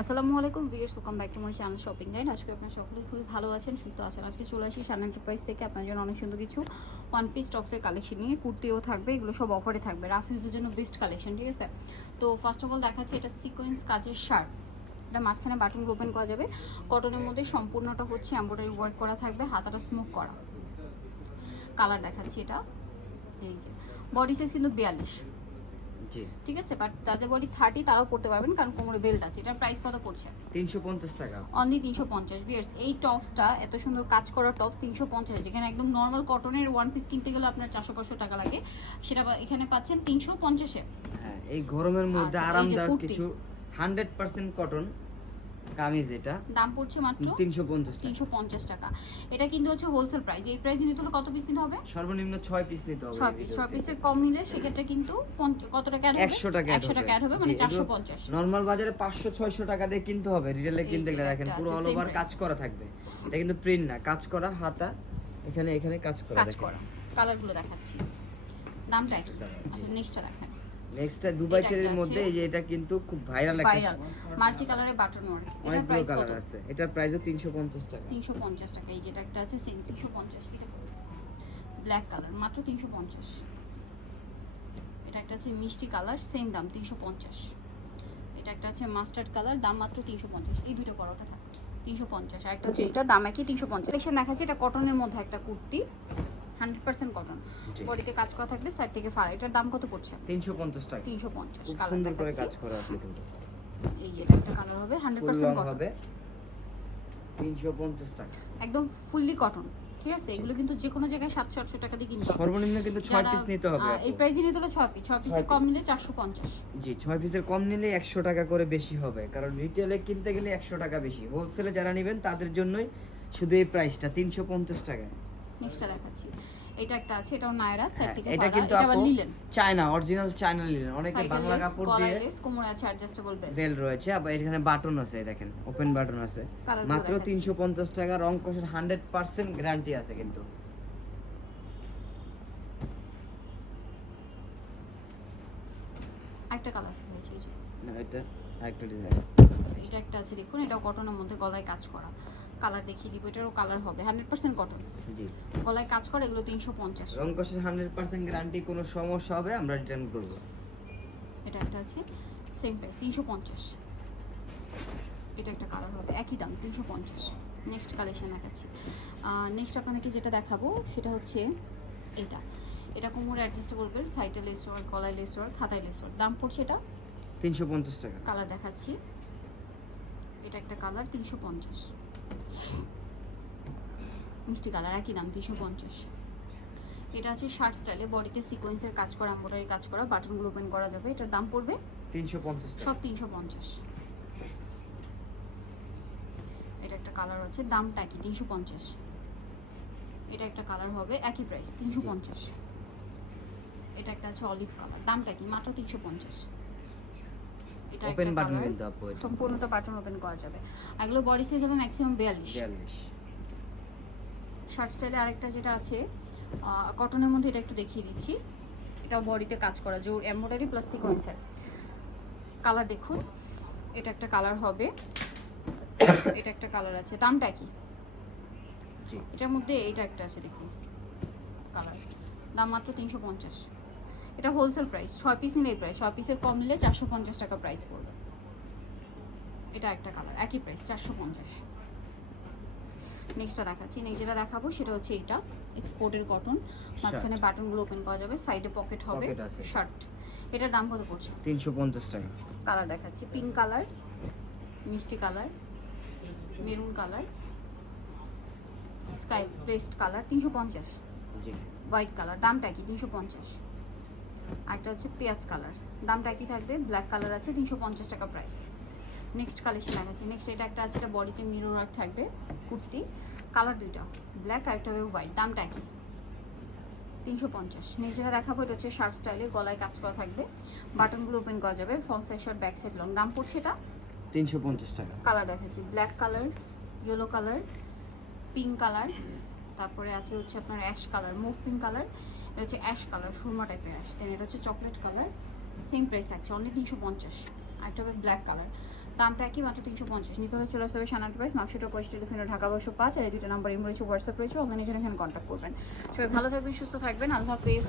আসসালামু আলাইকুম viewers, welcome back to my channel shopping guide. আজকে আপনারা সকলেই খুবই ভালো আছেন, সুস্থ আছেন। আজকে চলে আসি শান এন্টারপ্রাইজ থেকে আপনার জন্য অনেক সুন্দর কিছু ওয়ান পিস টপসের কালেকশন নিয়ে। কুর্তিও থাকবে, এগুলো সব অফারে থাকবে, রাফ ইউজের জন্য বেস্ট কালেকশন, ঠিক আছে। তো ফার্স্ট অফ অল দেখাচ্ছি এটা সিকোয়েন্স কাজের শার্ট। এটা মাঝখানে বাটন ওপেন করা যাবে, কটনের মধ্যে সম্পূর্ণটা হচ্ছে এমব্রয়ডারি ওয়ার্ক করা থাকবে, হাতাটা স্মোক করা। কালার দেখাচ্ছি এটা, এই যে বডি সাইজ কিন্তু 42, ঠিক আছে। বাট যাদের বডি 30 তারাও পড়তে পারবেন, কারণ কোমরে বেল্ট আছে। এটার প্রাইস কত পড়ছে? 350 টাকা, অনলি 350। ভিউয়ার্স, এই টপসটা এত সুন্দর কাজ করা টপস 350, যেখানে একদম নর্মাল কটনের ওয়ান পিস কিনতে গেলে আপনার 400-500 টাকা লাগে, সেটা এখানে পাচ্ছেন 350-এ। হ্যাঁ, এই গরমের মধ্যে আচ্ছা, আরামদায়ক কিছু 100% কটন কামিজ, এটা দাম পড়ছে মাত্র 350 টাকা। এটা কিন্তু হচ্ছে হোলসেল প্রাইস। এই প্রাইসে নিতে হলে কত পিস নিতে হবে? সর্বনিম্ন 6 পিস নিতে হবে। 6 পিসের কম নিলে সেক্ষেত্রে কিন্তু কত টাকা অ্যাড হবে? 100 টাকা অ্যাড হবে, মানে 450। নরমাল বাজারে 500-600 টাকা দিয়ে কিনতে হবে, রিটেলে কিনতে গেলে দেখেন পুরো অল ওভার কাজ করা থাকবে। এটা কিন্তু প্রিন্ট না, কাজ করা, হাতা এখানে এখানে কাজ করা। কালারগুলো দেখাচ্ছি, দামটা একই। আচ্ছা, নেক্সটটা দেখেন। নেক্সটটা দুবাই চেরির মধ্যে, এই যে এটা কিন্তু খুব ভাইরাল একটা মাল্টি কালারে বাটন ওয়ার্ক। এটার প্রাইস কত আছে? এটার প্রাইসও 350 টাকা। 350 টাকা। এই যেটা একটা আছে সেম 350। এটা ব্ল্যাক কালার, মাত্র 350। এটা একটা আছে মিষ্টি কালার, সেম দাম 350। এটা একটা আছে মাস্টার্ড কালার, দাম মাত্র 350। এই দুটো পরোটা থাকে 350। আর একটা হচ্ছে এটা, দাম একই 350। কালেকশন দেখাচ্ছি, এটা কটনের মধ্যে একটা কুর্তি, 100% কটন, বডিতে কাজ করা থাকবে, সাইড থেকে ফার। এটার দাম কত পড়ছে? 350 টাকা। 350। কালার সুন্দর করে কাজ করা আছে কিন্তু। এই এটা একটা কালার হবে 100% কটন হবে, 350 টাকা, একদম ফুললি কটন, ঠিক আছে। এগুলো কিন্তু যে কোনো জায়গায় 700-800 টাকা দিয়ে কিনতে হবে। সর্বনিম্ন কিন্তু 6 পিস নিতে হবে। এই প্রাইসে নিতে হলে 6 পিস, 6 পিসের কম নিলে 450। জি, 6 পিসের কম নিলে 100 টাকা করে বেশি হবে, কারণ রিটেলে কিনতে গেলে 100 টাকা বেশি। হোলসেলে যারা নেবেন তাদের জন্যই শুধু এই প্রাইসটা 350 টাকা। নেক্সটটা দেখাচ্ছি, এটা একটা আছে, এটাও নায়রা, সেট থেকে এটা কিন্তু এটা আবার linen, China, original China linen. অনেকে বাংলা কাপড় দিয়ে লেস, কোমরে আছে অ্যাডজাস্টেবল বেল রয়েছে, আবার এখানে বাটন আছে, দেখেন ওপেন বাটন আছে, মাত্র 350 টাকা। রং কষের 100% গ্যারান্টি আছে কিন্তু। একটা কালার আছে ভাই, এই যে না, এটা একটা ডিজাইন। এটা একটা আছে, দেখুন, এটাও কটনের মধ্যে গলায় কাজ করা। কালার দেখিয়ে দিব, এটারও কালার হবে 100% কটন, জি, গলায় কাজ করা। এগুলো 350। রং কষের 100% গ্যারান্টি, কোনো সমস্যা হবে আমরা রিটার্ন করব। এটা একটা আছে সেম প্রাইস 350। এটা একটা কালার হবে, একই দাম 350। নেক্সট কালেকশন দেখাচ্ছি। নেক্সট আপনাদেরকে যেটা দেখাবো সেটা হচ্ছে এটা। এটা কোমরে অ্যাডজাস্টেবল বেল, সাইডে লেস ওয়ার্ক, গলায় লেস ওয়ার্ক, খাতায় লেস ওয়ার্ক। দাম পড়ছে এটা 350 টাকা। কালার দেখাচ্ছি, এটা একটা কালার 350, মিষ্টি কালার, একই দাম 350। এটা আছে শার্ট স্টাইলে, বডিতে সিকোয়েন্সের কাজ করা, এমব্রয়ডারি কাজ করা, বাটনগুলো ওপেন করা যাবে। এটার দাম পড়বে 350 টাকা, সব 350। এটা একটা কালার আছে, দামটা কি 350। এটা একটা কালার হবে, একই প্রাইস 350। এটা একটা আছে অলিভ কালার, দামটা কি মাত্র 350। এটা ওপেন একটা বাটন কালার, কিন্তু আপু, সম্পূর্ণটা বাটন ওপেন করা যাবে। এগুলো বডি সাইজ হবে ম্যাক্সিমাম 42। শার্ট স্টাইলে আরেকটা যেটা আছে কটনের মধ্যে, এটা একটু দেখিয়ে দিচ্ছি। এটাও বডিতে কাজ করা, জোর এমব্রয়ডারি প্লাস সিকোয়েন্সার। কালার দেখুন, এটা একটা কালার হবে, এটা একটা কালার আছে, দামটা কি? এটার মধ্যে এটা একটা আছে, দেখুন কালার, দাম মাত্র 350। এটা হোলসেল প্রাইস, 6 পিস নিলে এই প্রাইস, 6 পিসের কম নিলে 450 টাকা প্রাইস পড়বে। এটা একটা কালার, একই প্রাইস 450। নেক্সটটা দেখাচ্ছি। নেক্সট যেটা দেখাবো সেটা হচ্ছে এইটা, এক্সপোর্টের কটন, মাঝখানে বাটনগুলো ওপেন করা যাবে, সাইডে পকেট হবে, শার্ট। এটার দাম কত পড়ছে? 350 টাকা। কালার দেখাচ্ছি, পিঙ্ক কালার, মিষ্টি colour, maroon colour, sky paste colour 350। জি, হোয়াইট কালার, দামটা কি 350। আরেকটা হচ্ছে পেঁয়াজ কালার, দামটা কি থাকবে, ব্ল্যাক কালার আছে 350 টাকা প্রাইস। নেক্সট কালেকশন দেখাচ্ছি। নেক্সট এটা একটা আছে, এটা বডিতে মিরর ওয়ার্ক থাকবে, কুর্তি, কালার দুইটা, ব্ল্যাক আর একটা হবে হোয়াইট, দামটা কি 350। নেক্সট যেটা দেখাবো এটা হচ্ছে শার্ট স্টাইলে, গলায় কাজ করা থাকবে, বাটনগুলো ওপেন করা যাবে, front side short, back side long. দাম পড়ছে এটা 350 টাকা। কালার দেখাচ্ছি, black colour, yellow colour, pink colour, তারপরে আছে হচ্ছে আপনার ash colour, move pink colour, এটা হচ্ছে অ্যাশ কালার, সুরমা টাইপের অ্যাশ, দেন এটা হচ্ছে চকলেট কালার, সেম প্রাইস থাকছে অনলি 350। আরেকটা হবে ব্ল্যাক কালার, দামটা কি মাত্র 350। নিতে হলে চলে আসতে হবে Shan enterprise, marksheet opposite telephone Dhaka 105, আর এই দুটো নাম্বার ইমো রয়েছে, হোয়াটসঅ্যাপ রয়েছে, অনলাইনে জন্য এখানে কন্ট্যাক্ট করবেন। সবাই ভালো থাকবেন, সুস্থ থাকবেন, আল্লাহ হাফেজ।